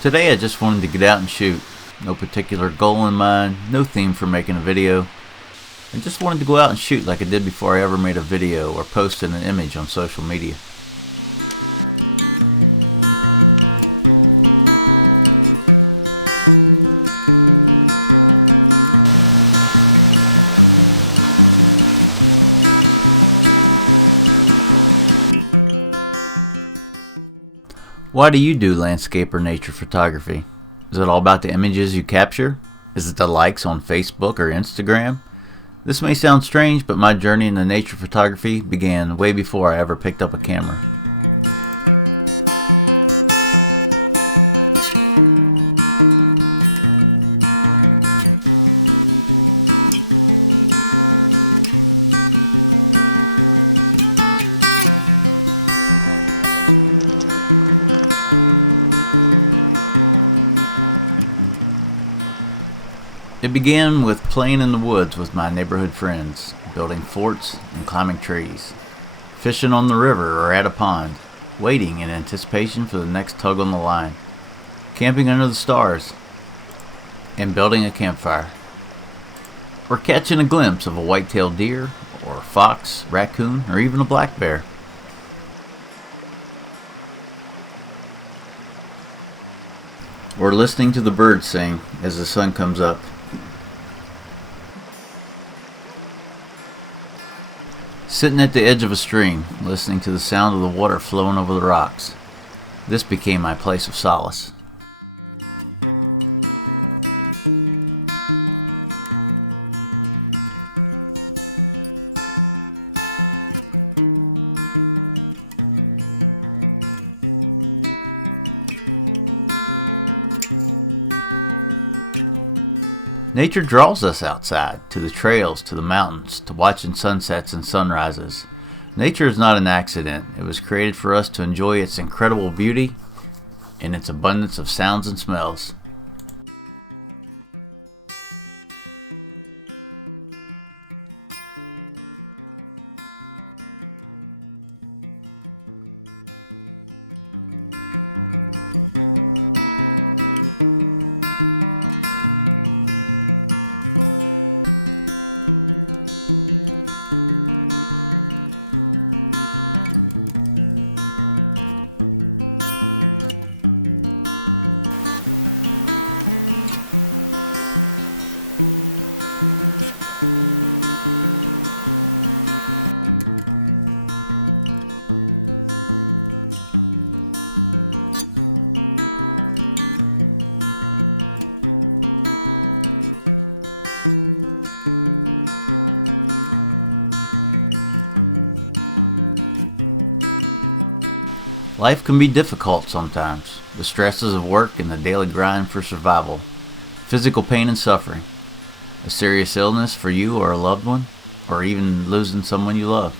Today I just wanted to get out and shoot. No particular goal in mind, no theme for making a video. I just wanted to go out and shoot like I did before I ever made a video or posted an image on social media. Why do you do landscape or nature photography? Is it all about the images you capture? Is it the likes on Facebook or Instagram? This may sound strange, but my journey into nature photography began way before I ever picked up a camera. It began with playing in the woods with my neighborhood friends, building forts and climbing trees, fishing on the river or at a pond, waiting in anticipation for the next tug on the line, camping under the stars, and building a campfire, or catching a glimpse of a white-tailed deer, or fox, raccoon, or even a black bear. Or listening to the birds sing as the sun comes up. Sitting at the edge of a stream, listening to the sound of the water flowing over the rocks. This became my place of solace. Nature draws us outside, to the trails, to the mountains, to watching sunsets and sunrises. Nature is not an accident. It was created for us to enjoy its incredible beauty and its abundance of sounds and smells. Life can be difficult sometimes. The stresses of work and the daily grind for survival, physical pain and suffering, a serious illness for you or a loved one, or even losing someone you love.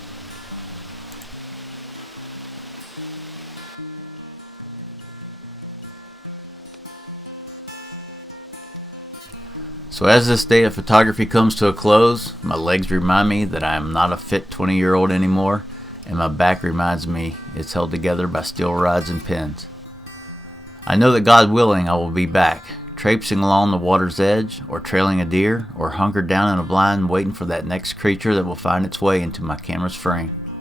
So as this day of photography comes to a close, my legs remind me that I am not a fit 20-year-old anymore, and my back reminds me it's held together by steel rods and pins. I know that God willing I will be back, traipsing along the water's edge, or trailing a deer, or hunkered down in a blind waiting for that next creature that will find its way into my camera's frame.